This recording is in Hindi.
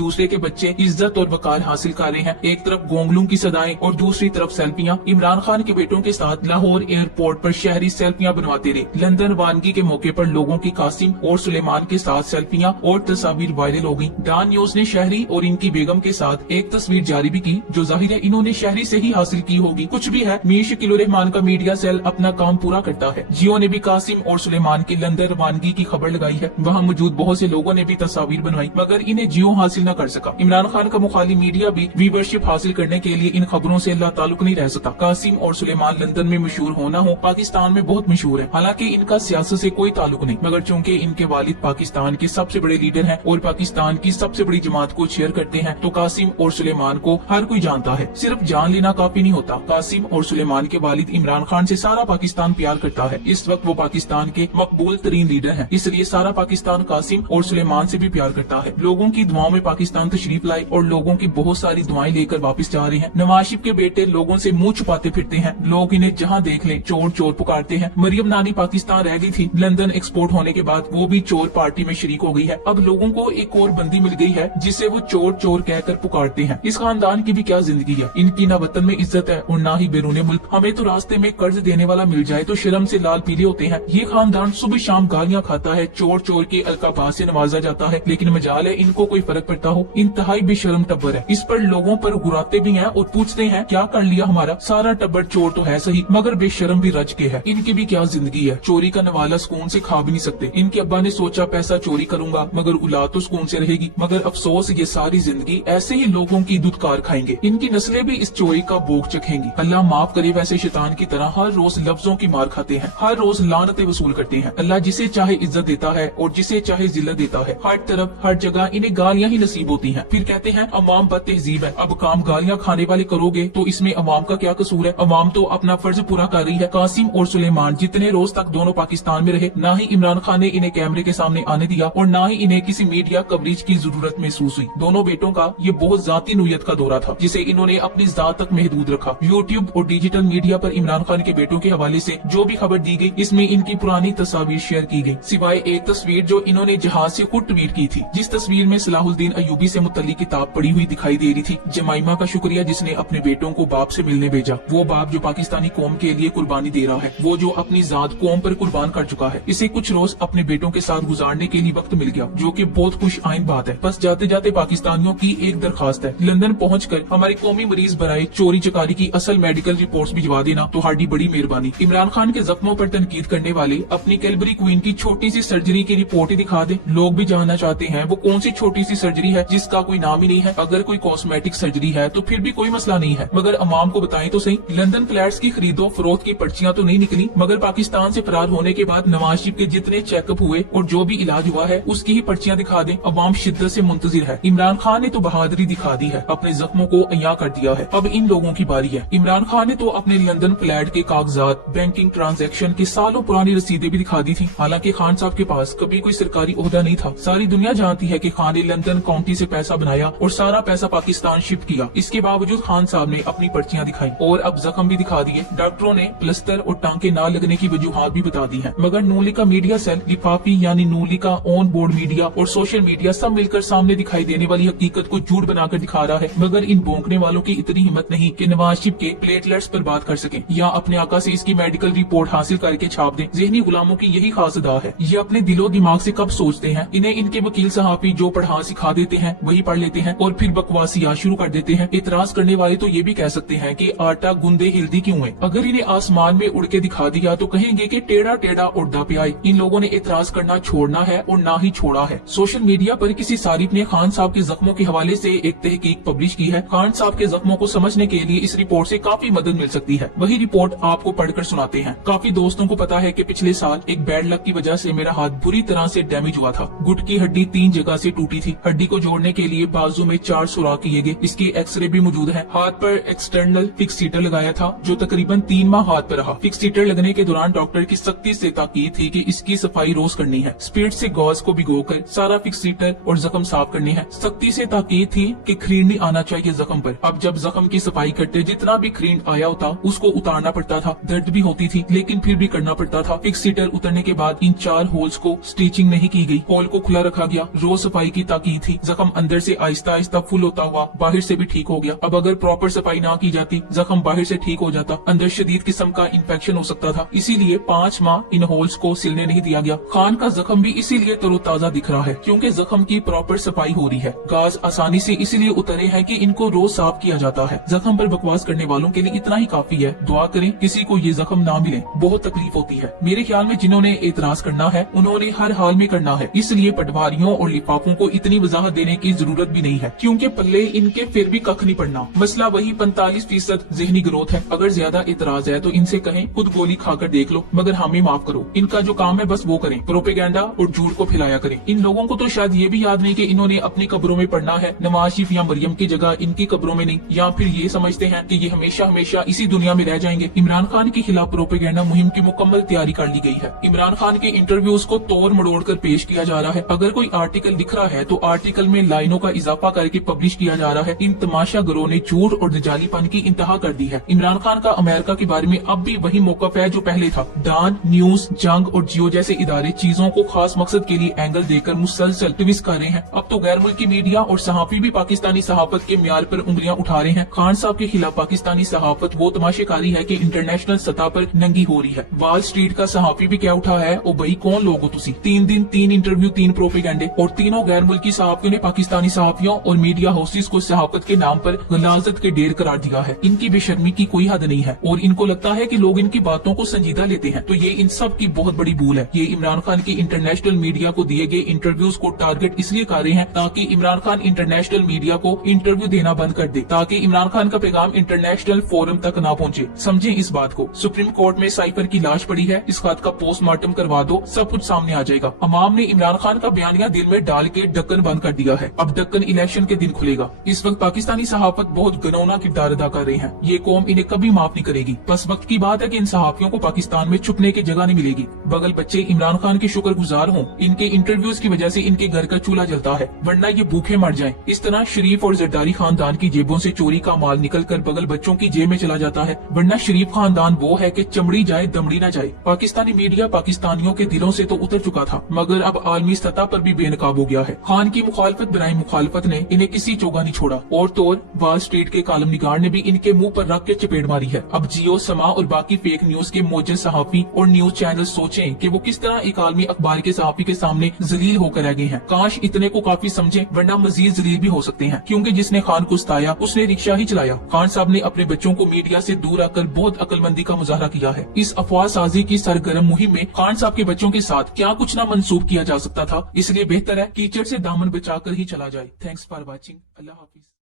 दूसरे के बच्चे इज्जत और वकार हासिल कर रहे हैं। एक तरफ गोंगलू की सदाएं और दूसरी तरफ सेल्फियां। इमरान खान के बेटों के साथ लाहौर एयरपोर्ट पर शहरी सेल्फियां बनवाते रहे। लंदन वानगी के मौके पर लोगों की कासिम और सुलेमान के साथ सेल्फियां और तस्वीर वायरल हो गई। डॉन न्यूज ने शहरी और इनकी बेगम के साथ एक तस्वीर जारी भी की, जो जाहिर है इन्होंने शहरी से ही हासिल की होगी। कुछ भी है, मीर शकील रहमान का मीडिया सेल अपना काम पूरा करता है। जियो ने भी कासिम और सुलेमान की लंदन वानगी की खबर लगाई है। वहाँ मौजूद बहुत से लोगों ने भी तस्वीर बनवाई, मगर इन्हें जियो हासिल न कर सका। इमरान खान का मुखालिफ मीडिया भी व्यूवरशिप हासिल करने के लिए इन खबरों से ताल्लुक नहीं रह सकता। कासिम और सुलेमान लंदन में मशहूर होना हो, पाकिस्तान में बहुत मशहूर है। हालांकि इनका सियासत से कोई ताल्लुक नहीं, मगर चूंकि इनके वालिद पाकिस्तान के सबसे बड़े लीडर हैं और पाकिस्तान की सबसे बड़ी जमात को चेयर करते हैं, तो कासिम और सुलेमान को हर कोई जानता है। सिर्फ जान लेना काफी नहीं होता। कासिम और सुलेमान के वालिद इमरान खान से सारा पाकिस्तान प्यार करता है। इस वक्त वो पाकिस्तान के मकबूल तरीन लीडर हैं, इसलिए सारा पाकिस्तान कासिम और सुलेमान से भी प्यार करता है। लोगों की दुआओं में पाकिस्तान तशरीफ लाए और लोगों की बहुत सारी दुआएं लेकर वापस जा रहे हैं। नवाज शरीफ के बेटे लोगों से मुंह छुपाते फिरते हैं। लोग इन्हें जहां देख ले चोर चोर पुकारते हैं। मरियम नानी पाकिस्तान रह गई थी, लंदन एक्सपोर्ट होने के बाद वो भी चोर पार्टी में शरीक हो गई है। अब लोगों को एक और बंदी मिल गई है जिसे वो चोर चोर कहकर पुकारते हैं। इस खानदान की भी क्या जिंदगी है। इनकी ना वतन में इज्जत है और ना ही बैरूने मुल्क। हमें तो रास्ते में कर्ज देने वाला मिल जाए तो शर्म से लाल पीले होते हैं। ये खानदान सुबह शाम गालियां खाता है, चोर चोर के अलकाबाज से नवाजा जाता है, लेकिन मजाल है इनको कोई फर्क पड़ता हो। इंतहाई बेशर्म टब्बर है। इस पर लोगों पर गुराते भी हैं और पूछते हैं क्या कर लिया हमारा। सारा टब्बर चोर तो है सही, मगर बेशर्म भी रज के है। इनकी भी क्या जिंदगी है। चोरी का नवाला सुकून से खा भी नहीं सकते। इनके अब्बा ने सोचा पैसा चोरी करूंगा, मगर औलाद तो सुकून से रहेगी। मगर अफसोस ये सारी जिंदगी ऐसे ही लोगों की दुत्कार खाएंगे। इनकी नस्लें भी इस चोरी का भोग चखेंगी। अल्लाह माफ करे, वैसे शैतान की तरह हर रोज लफ्जों की मार खाते हैं, हर रोज लानतें वसूल करते हैं। अल्लाह जिसे चाहे इज्जत देता है और जिसे चाहे जिल्लत देता है। हर तरफ हर जगह इन्हें गालियां ही नसीब होती हैं। फिर कहते हैं अवाम बद तहजीब है। अब काम गालियां खाने वाले करोगे तो इसमें अवाम का क्या कसूर है। अवाम तो अपना फर्ज पूरा कर रही है। कासिम और सुलेमान जितने रोज तक दोनों पाकिस्तान में रहे, ना ही इमरान खान ने इन्हें कैमरे के सामने आने दिया और ना ही इन्हें किसी मीडिया कवरेज की जरूरत महसूस हुई। दोनों बेटों का ये बहुत जाती नुयत का दौरा था, जिसे इन्होंने अपनी जात तक महदूद रखा। यूट्यूब और डिजिटल मीडिया पर इमरान खान के बेटों के हवाले से जो भी खबर दी गई, इसमें इनकी पुरानी तस्वीर शेयर की गई, सिवाय एक तस्वीर जो इन्होंने जहाज से खुद ट्वीट की थी, जिस तस्वीर में सलाहुद्दीन अयूबी से मुतल्लिक किताब पढ़ी हुई दिखाई दे रही थी। जमाइमा का शुक्रिया जिसने अपने बेटों को बाप से मिलने भेजा। वो बाप जो पाकिस्तानी कौम के लिए कुर्बानी दे रहा है, वो जो अपनी जात कौम पर कुर्बान कर चुका है। इसे कुछ रोज अपने बेटों के साथ गुजारने के लिए वक्त मिल गया, जो कि बहुत खुश आइन बात है। बस जाते जाते पाकिस्तानियों की एक दरखास्त है, लंदन पहुंचकर हमारे कौमी मरीज बराए चोरी चकारी की असल मेडिकल रिपोर्ट्स भिजवा देना तो हार्डी बड़ी मेहरबानी। इमरान खान के जख्मों पर तनकीद करने वाले अपनी कैलबरी क्वीन की छोटी सी सर्जरी की रिपोर्ट ही दिखा दे। लोग भी जानना चाहते हैं वो कौन सी छोटी सी सर्जरी है जिसका कोई नाम ही नहीं है। अगर कोई कॉस्मेटिक सर्जरी है तो फिर भी कोई मसला नहीं है, मगर अवाम को बताएं तो सही। लंदन फ्लैट्स की खरीदो फरोख्त की पर्चियां तो नहीं निकली, मगर पाकिस्तान से फरार होने के बाद नवाज शरीफ के जितने चेकअप हुए और जो भी इलाज हुआ है उसकी ही पर्चियां दिखा दें। अवाम शिद्दत से मुंतजिर है। इमरान खान ने तो बहादुरी दिखा दी है, अपने जख्मों को अया कर दिया है। अब इन लोगों की बारी है। इमरान खान ने तो अपने लंदन फ्लैट के कागजात, बैंकिंग ट्रांजैक्शन की सालों पुरानी रसीदें भी दिखा दी थी। हालांकि खान साहब के पास कभी कोई सरकारी ओहदा नहीं था। सारी दुनिया जानती है कि खान ने लंदन काउंटी से पैसा बनाया और सारा पैसा पाकिस्तान शिफ्ट किया। इसके बावजूद खान साहब ने अपनी पर्चियां दिखाई और अब जख्म भी दिखा दिए। डॉक्टरों ने प्लस्तर और टांके ना लगने की वजूहात भी बता दी है, मगर नून लीग का मीडिया सेल, लिफाफी यानी नून लीग का ऑन बोर्ड मीडिया और सोशल मीडिया सब मिलकर सामने दिखाई देने वाली हकीकत को झूठ बनाकर दिखा रहा है। मगर इन भौंकने वालों की इतनी हिम्मत नहीं कि नवाज शरीफ के प्लेटलेट्स पर बात कर सके या अपने आका से इसकी मेडिकल रिपोर्ट हासिल करके छाप दें। ज़हनी गुलामों की यही खास अदा है। ये अपने दिलो दिमाग से कब सोचते हैं। इन्हें इनके वकील सहाफी जो पढ़ा सिखा देते हैं वही पढ़ लेते हैं और फिर बकवासियां शुरू कर देते हैं। इतराज करने वाले तो ये भी कह सकते हैं कि आटा गुंदे हिलदी क्यों है। अगर इन्हें आसमान में उड़ के दिखा दिया तो कहेंगे कि टेढ़ा टेढ़ा उड़दा पे आए। इन लोगों ने इतराज करना छोड़ना है और ना ही छोड़ा है। सोशल मीडिया पर किसी सारिफ ने खान साहब के जख्मों के हवाले से एक तहकीक पब्लिश की है। खान साहब के जख्मों को समझने के लिए इस रिपोर्ट से काफी मदद मिल सकती है। वही रिपोर्ट आपको पढ़कर सुनाते हैं। काफी दोस्तों को पता है कि पिछले साल एक बैड लक की वजह से मेरा हाथ बुरी तरह से डैमेज हुआ था। गुट की हड्डी 3 जगह से टूटी थी। हड्डी को जोड़ने के लिए बाजू में 4 सुराख किए गए। इसके एक्सरे भी मौजूद है। हाथ पर एक्सटर्नल फिक्सीटर लगाया था जो तकरीबन 3 माह हाथ पर रहा। फिक्सीटर लगने के दौरान डॉक्टर की सख्ती से ताकीद थी कि इसकी सफाई रोज करनी है। स्पिरिट से गॉज को भिगोकर सारा फिक्सीटर और जख्म साफ करने हैं। सख्ती से ताकीद थी कि खरीद नहीं आना चाहिए जख्म पर। अब जब जख्म की सफाई करते जितना भी खरीद आया होता उसको उतारना पड़ता था। दर्द भी होती थी लेकिन फिर भी करना पड़ता था। फिक्सीटर उतरने के बाद इन 4 होल्स को स्टिचिंग नहीं की गई। होल को खुला रखा गया। रोज सफाई की ताकीद थी। जख्म अंदर से आहिस्ता आहिस्ता फुल होता हुआ बाहर से भी ठीक हो गया। अब अगर प्रॉपर सफाई ना की जाती, जख्म बाहर से ठीक हो जाता, अंदर शदीद किस्म का इन्फेक्शन हो सकता था। इसीलिए 5 माह इन होल्स को सिलने नहीं दिया गया। खान का जख्म भी इसीलिए तरोताजा दिख रहा है क्योंकि जख्म की प्रॉपर सफाई हो रही है। गाज आसानी से इसलिए उतरे हैं कि इनको रोज साफ किया जाता है। जख्म पर बकवास करने वालों के लिए इतना ही काफी है। दुआ करें किसी को ये जख्म ना मिले, बहुत तकलीफ होती है। मेरे ख्याल में जिन्होंने एतराज करना है उन्होंने हर हाल में करना है, इसलिए पटवारियों और लिफाफों को इतनी वजाहत देने की जरूरत भी नहीं है क्योंकि पल्ले इनके फिर भी कख नहीं पड़ना। मसला वही 45% जहनी ग्रोथ है। अगर ज्यादा एतराज है तो इनसे कहें खुद गोली खाकर देख लो, मगर हमें माफ करो। इनका जो काम है बस वो करें, प्रोपेगेंडा और झूठ को फैलाया करें। इन लोगों को तो शायद ये भी याद नहीं कि इन्होंने अपनी कब्रों में पढ़ना है नवाज शरीफ या मरियम की जगह इनकी कब्रों में नहीं, या फिर ये समझते हैं कि ये हमेशा हमेशा इसी दुनिया में रह जाएंगे। इमरान खान के खिलाफ प्रोपेगेंडा मुहिम की मुकम्मल तैयारी कर ली गई है। इमरान खान के इंटरव्यूज को तोड़ मड़ोड़ कर पेश किया जा रहा है। अगर कोई आर्टिकल दिख रहा है तो आर्टिकल में लाइनों का इजाफा करके पब्लिश किया जा रहा है। इन तमाशा गरों ने झूठ और दजालीपन की इंतहा कर दी है। इमरान खान का अमेरिका के बारे में अब भी वही मौकफ है जो पहले था। डान, न्यूज, जंग और जियो जैसे इदारे चीजों को खास मकसद के लिए एंगल देकर मुसलसल ट्विस्ट कर रहे हैं। अब तो गैर मुल्की मीडिया और सहाफी भी पाकिस्तानी सहाफत के म्यार पर उंगलियां उठा रहे हैं। खान साहब के खिलाफ पाकिस्तानी सहाफत वो तमाशेकारी है कि इंटरनेशनल सतह पर नंगी हो रही है। वॉल स्ट्रीट का सहाफी भी क्या उठा है, ओ भाई कौन लोग हो तुसी? 3 दिन 3 इंटरव्यू 3 प्रोपेगेंडे और तीनों गैर मुल्की सहाफियों ने पाकिस्तानी सहाफियों और मीडिया हाउसेस को सहाफत के नाम पर गलाजत के ढेर करार दिया है। इनकी बेशर्मी की कोई हद नहीं है और इनको लगता है कि लोग इनकी बातों को संजीदा लेते हैं, तो ये इन सब की बहुत बड़ी भूल है। ये इमरान खान की इंटरनेशनल मीडिया को दिए गए इंटरव्यूज को टारगेट इसलिए कर रहे हैं ताकि इमरान खान इंटरनेशनल मीडिया को इंटरव्यू देना बंद कर दे, ताकि इमरान खान का पैगाम इंटरनेशनल फोरम तक ना पहुंचे। समझें इस बात को। सुप्रीम कोर्ट में साइफर की लाश पड़ी है, इस खत का पोस्टमार्टम करवा दो, सब कुछ सामने आ जाएगा। अवाम ने इमरान खान का बयानिया दिल में डाल के ढक्कन बंद कर दिया है। अब ढक्कन इलेक्शन के दिन खुलेगा। इस वक्त पाकिस्तानी सहाफत बहुत घनौना किरदार अदा कर रहे हैं। ये कौम इन्हें कभी माफ नहीं करेगी। बस वक्त की बात है कि इन सहाफियों को पाकिस्तान में छुपने की जगह नहीं मिलेगी। बगल बच्चे इमरान खान के शुक्रगुजार हों। इनके इंटरव्यूज की वजह से इनके घर का चूल्हा जलता है, वरना ये भूखे मर जाएं। इस तरह शरीफ और जरदारी खानदान की जेबों से चोरी का माल निकल कर बगल बच्चों की जेब में चला जाता है, वरना शरीफ खानदान वो है कि चमड़ी जाए दमड़ी न जाए। पाकिस्तानी मीडिया पाकिस्तानियों के दिलों से तो उतर चुका था, मगर अब आलमी सतह पर भी बेनकाब हो गया है। खान की मुखालफत बनाई मुखालफत ने इन्हें किसी चोगा नहीं छोड़ा और तो वॉल स्ट्रीट के कालम निगार ने भी इनके मुंह पर रख के चपेट मारी है। अब जियो, समा और बाकी फेक न्यूज के मौजूद सहाफी और न्यूज चैनल सोचें कि वो किस तरह एक आलमी अखबार के सहाफी के सामने जलील होकर रह गए हैं। काश इतने को काफी समझें, वरना मजीद जलील भी हो सकते हैं, क्योंकि जिसने खान को सताया उसने रिक्शा ही चलाया। खान साहब ने अपने बच्चों को मीडिया से दूर आकर बहुत अक्लमंदी का मुजाहरा किया है। इस अफवाह साजी की सरगर्म मुहिम में खान साहब के बच्चों के साथ क्या कुछ न मंसूब किया जा सकता था। इसलिए बेहतर है कीचड़ से दामन बचाकर ही चला जाए। Thanks for watching. Allah Hafiz.